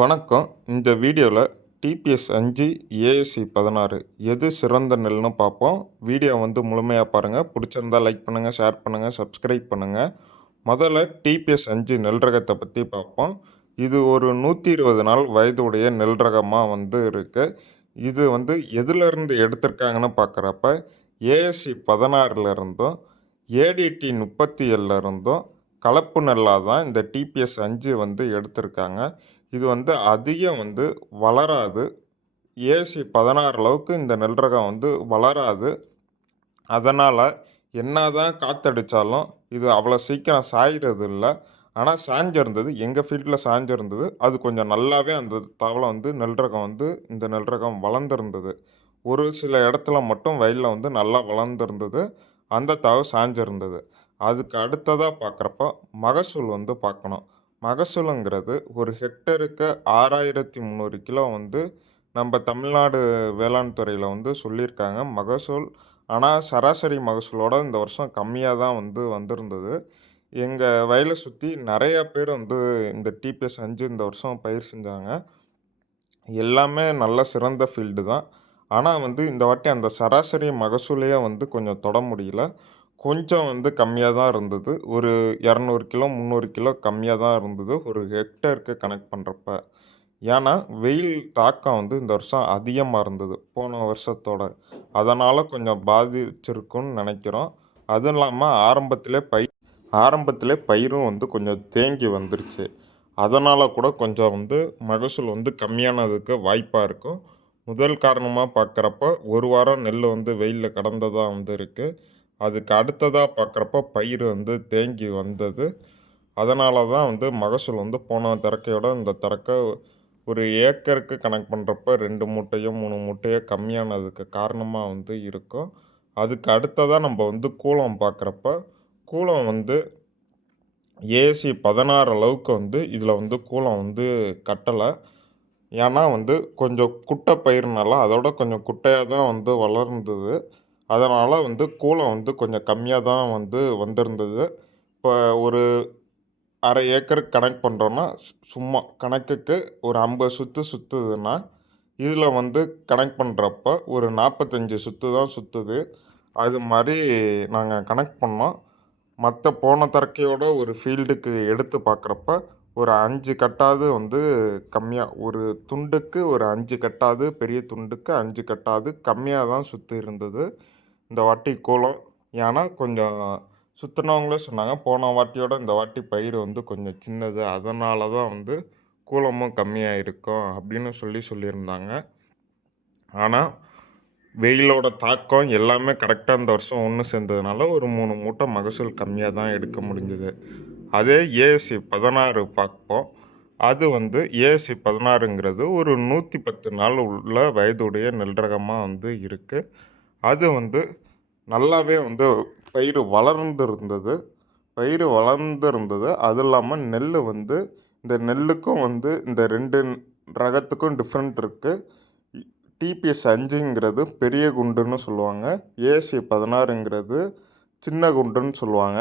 வணக்கம். இந்த வீடியோவில் டிபிஎஸ் 5 ஏஎஸ்சி 16 எது சிறந்த நெல்னு பார்ப்போம். வீடியோ முழுமையாக பாருங்கள். பிடிச்சிருந்தா லைக் பண்ணுங்கள், ஷேர் பண்ணுங்கள், சப்ஸ்கிரைப் பண்ணுங்கள். முதல்ல டிபிஎஸ் 5 நெல் ரகத்தை பற்றி பார்ப்போம். இது ஒரு 120 நாள் வயதுடைய நெல் ரகமாக இருக்குது. இது எதுலேருந்து எடுத்திருக்காங்கன்னு பார்க்குறப்ப ஏஎஸ்சி 16லேருந்தும் ஏடிடி 37லேருந்தும் கலப்பு நெல்லாக தான் இந்த டிபிஎஸ் 5 எடுத்திருக்காங்க. இது அதிகம் வளராது. ஏசி 16 அளவுக்கு இந்த நெல் ரகம் வளராது. அதனால் என்னதான் காற்றடித்தாலும் இது அவ்வளோ சீக்கிரம் சாய்கிறது இல்லை. ஆனால் சாய்ஞ்சிருந்தது, எங்கள் ஃபீல்டில் சாய்ஞ்சிருந்தது. அது கொஞ்சம் நல்லாவே அந்த தவளை நெல் ரகம் இந்த நெல் ரகம் வளர்ந்துருந்தது. ஒரு சில இடத்துல மட்டும் வயலில் நல்லா வளர்ந்துருந்தது. அந்த தவறு சாய்ஞ்சிருந்தது. அதுக்கு அடுத்ததாக பார்க்குறப்ப மகசூல் பார்க்கணும். மகசூலுங்கிறது ஒரு ஹெக்டருக்கு 6300 கிலோ நம்ம தமிழ்நாடு வேளாண் துறையில் சொல்லியிருக்காங்க மகசூல். ஆனால் சராசரி மகசூலோட இந்த வருஷம் கம்மியாக தான் வந்திருந்தது. எங்கள் வயலை சுற்றி நிறைய பேர் இந்த டிபிஎஸ் 5 இந்த வருஷம் பயிர் செஞ்சாங்க. எல்லாமே நல்ல சிறந்த ஃபீல்டு தான். ஆனால் இந்த வாட்டி அந்த சராசரி மகசூலையே கொஞ்சம் தொட முடியல. கொஞ்சம் கம்மியாக தான் இருந்தது. ஒரு 200 கிலோ 300 கிலோ கம்மியாக தான் இருந்தது ஒரு ஹெக்டருக்கு கனெக்ட் பண்ணுறப்ப. ஏன்னா வெயில் தாக்கம் இந்த வருஷம் அதிகமாக இருந்தது போன வருஷத்தோட. அதனால் கொஞ்சம் பாதிச்சிருக்குன்னு நினைக்கிறோம். அதுவும் இல்லாமல் ஆரம்பத்திலே பயிரும் கொஞ்சம் தேங்கி வந்துருச்சு. அதனால் கூட கொஞ்சம் மகசூல் கம்மியானதுக்கு வாய்ப்பாக இருக்கும். முதல் காரணமாக பார்க்குறப்ப ஒரு வாரம் நெல் வெயிலில் கடந்ததாக இருக்குது. அதுக்கு அடுத்ததாக பார்க்குறப்ப பயிர் தேங்கி வந்தது. அதனால தான் மகசூல் போன தரக்கையோட இந்த தரக்கை ஒரு ஏக்கருக்கு கணக்கு பண்ணுறப்ப 2 மூட்டையோ 3 மூட்டையோ கம்மியானதுக்கு காரணமாக இருக்கும். அதுக்கு அடுத்ததாக நம்ம கூலம் பார்க்குறப்ப கூலம் ஏசி 16 அளவுக்கு இதில் கூலம் கட்டலை. ஏன்னா கொஞ்சம் குட்டை பயிர்னால அதோட கொஞ்சம் குட்டையாக தான் வளர்ந்தது. அதனால் கூலம் கொஞ்சம் கம்மியாக தான் வந்திருந்தது. இப்போ ஒரு அரை ஏக்கருக்கு கணக்கு பண்ணுறோன்னா சும்மா கணக்குக்கு ஒரு 50 சுற்று சுற்றுதுன்னா இதில் கணக்கு பண்ணுறப்ப ஒரு 45 சுற்று தான் சுற்றுது. அது மாதிரி நாங்கள் கணக்கு பண்ணோம். மற்ற போன தரக்கையோட ஒரு ஃபீல்டுக்கு எடுத்து பார்க்குறப்ப ஒரு 5 கட்டாவது கம்மியாக, ஒரு துண்டுக்கு ஒரு 5 கட்டாவது, பெரிய துண்டுக்கு 5 கட்டாவது கம்மியாக தான் சுற்றி இருந்தது இந்த வாட்டி கூலம். ஏன்னா கொஞ்சம் சுற்றினவங்களே சொன்னாங்க போன வாட்டியோட இந்த வாட்டி பயிர் கொஞ்சம் சின்னது, அதனால தான் கூலமும் கம்மியாக இருக்கும் அப்படின்னு சொல்லியிருந்தாங்க. ஆனால் வெயிலோட தாக்கம் எல்லாமே கரெக்டாக இந்த வருஷம் ஒன்று சேர்ந்ததுனால ஒரு 3 மூட்டை மகசூல் கம்மியாக தான் எடுக்க முடிஞ்சுது. அதே ஏஎஸ்சி 16 பார்ப்போம். அது ஏஎஸ்சி 16ங்கிறது ஒரு 110 நாள் உள்ள வயதுடைய நெல் ரகமாக இருக்குது. அது நல்லாவே பயிர் வளர்ந்துருந்தது. அது இல்லாமல் நெல் இந்த நெல்லுக்கும் இந்த 2 ரகத்துக்கும் டிஃப்ரெண்ட் இருக்குது. டிபிஎஸ் 5ங்கிறது பெரிய குண்டுன்னு சொல்லுவாங்க. ஏஎஸ்சி 16ங்கிறது சின்ன குண்டுன்னு சொல்லுவாங்க.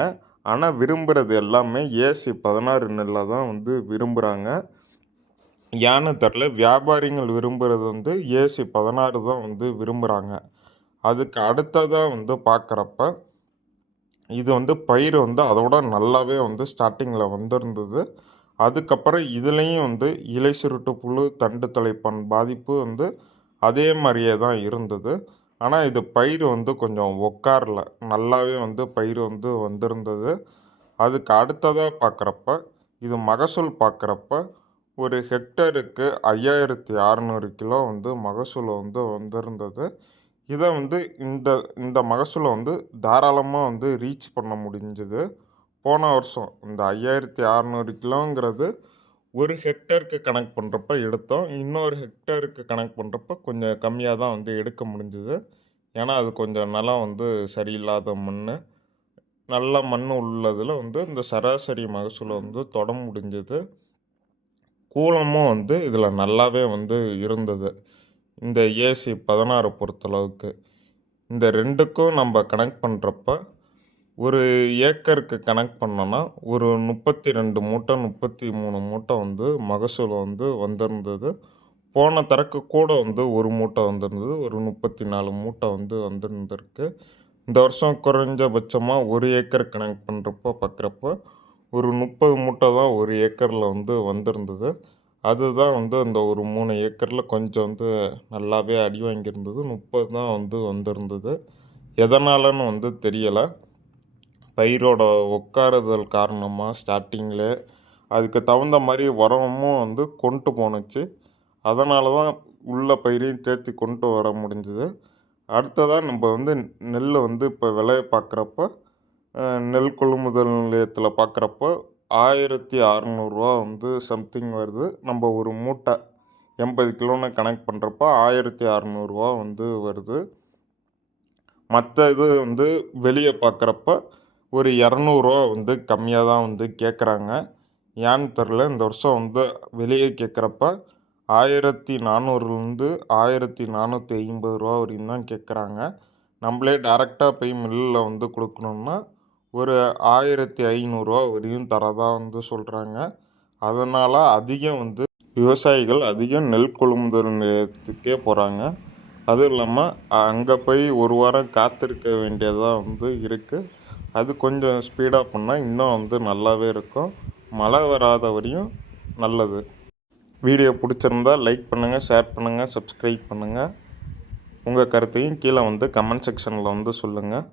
ஆனால் விரும்புகிறது எல்லாமே ஏஎஸ்சி 16 நெல்லை தான் விரும்புகிறாங்க. ஏன்னு தெரில, வியாபாரிகள் விரும்புகிறது ஏஎஸ்சி 16 தான் விரும்புகிறாங்க. அதுக்கு அடுத்ததாக பார்க்குறப்ப இது பயிர் அதோட நல்லாவே ஸ்டார்டிங்கில் வந்திருந்தது. அதுக்கப்புறம் இதுலேயும் இலை சுருட்டு புழு, தண்டு தலைப்பான் பாதிப்பு அதே மாதிரியே தான் இருந்தது. ஆனால் இது பயிர் கொஞ்சம் உட்காரல, நல்லாவே பயிர் வந்திருந்தது. அதுக்கு அடுத்ததாக பார்க்குறப்ப இது மகசூல் பார்க்குறப்ப ஒரு ஹெக்டருக்கு 5600 கிலோ மகசூல் வந்திருந்தது. இதை இந்த மகசூலை தாராளமாக ரீச் பண்ண முடிஞ்சுது. போன வருஷம் இந்த 5600 கிலோங்கிறது ஒரு ஹெக்டருக்கு கணக்கு பண்ணுறப்ப எடுத்தோம். இன்னொரு ஹெக்டருக்கு கணக்கு பண்ணுறப்ப கொஞ்சம் கம்மியாக தான் எடுக்க முடிஞ்சுது. ஏன்னா அது கொஞ்சம் நிலம் சரியில்லாத மண். நல்ல மண் உள்ளதில் இந்த சராசரி மகசூலை தொட முடிஞ்சுது. கூலமும் இதில் நல்லாவே இருந்தது. இந்த ஏசி 16 பொறுத்தளவுக்கு இந்த ரெண்டுக்கும் நம்ம கனெக்ட் பண்ணுறப்ப ஒரு ஏக்கருக்கு கணக்கு பண்ணோன்னா ஒரு 32 மூட்டை 33 மூட்டை வந்து மகசூல் வந்து வந்திருந்தது. போன தரக்கு கூட வந்து ஒரு மூட்டை வந்திருந்தது. ஒரு 34 மூட்டை வந்து வந்திருந்திருக்கு. இந்த வருஷம் குறைஞ்சபட்சமாக ஒரு ஏக்கர் கணக்கு பண்ணுறப்போ பார்க்குறப்போ ஒரு 30 மூட்டை தான் ஒரு ஏக்கரில் வந்து வந்திருந்தது. அதுதான் வந்து அந்த ஒரு 3 ஏக்கரில் கொஞ்சம் வந்து நல்லாவே அடி வாங்கியிருந்தது. 30 தான் வந்து வந்திருந்தது. எதனாலன்னு வந்து தெரியலை. பயிரோட உட்காருதல் காரணமாக ஸ்டார்டிங்கில் அதுக்கு தகுந்த மாதிரி உரமும் வந்து கொண்டு போணுச்சு. அதனால தான் உள்ள பயிரையும் சேர்த்து கொண்டு வர முடிஞ்சுது. அடுத்ததாக நம்ம வந்து நெல் வந்து இப்போ விலையை பார்க்குறப்ப நெல் கொள்முதல் நிலையத்தில் பார்க்குறப்போ 1600 வந்து சம்திங் வருது. நம்ம ஒரு மூட்டை 80 கிலோன்னு கணக்கு பண்ணுறப்போ 1600 வந்து வருது. மற்ற இது வந்து வெளியே பார்க்குறப்ப ஒரு 200 வந்து கம்மியாக தான் வந்து கேட்குறாங்க. ஏன்னு தெரில. இந்த வருஷம் வந்து வெளியே கேட்குறப்ப 1400லேருந்து 1450 வரையும் தான் கேட்குறாங்க. நம்மளே டேரெக்டாக போய் மில்லில் வந்து கொடுக்கணுன்னா ஒரு 1500 வரையும் தரதா வந்து சொல்கிறாங்க. அதனால் அதிகம் வந்து விவசாயிகள் அதிகம் நெல் கொள்முதல் நிலையத்துக்கே போகிறாங்க. அதுவும் இல்லாமல் அங்கே போய் ஒரு வாரம் காத்திருக்க வேண்டியதாக வந்து இருக்குது. அது கொஞ்சம் ஸ்பீடாக பண்ணால் இன்னும் வந்து நல்லாவே இருக்கும். மழை வராத வரையும் நல்லது. வீடியோ பிடிச்சிருந்தா லைக் பண்ணுங்கள், ஷேர் பண்ணுங்கள், சப்ஸ்கிரைப் பண்ணுங்கள். உங்கள் கருத்தையும் கீழே வந்து கமெண்ட் செக்ஷனில் வந்து சொல்லுங்கள்.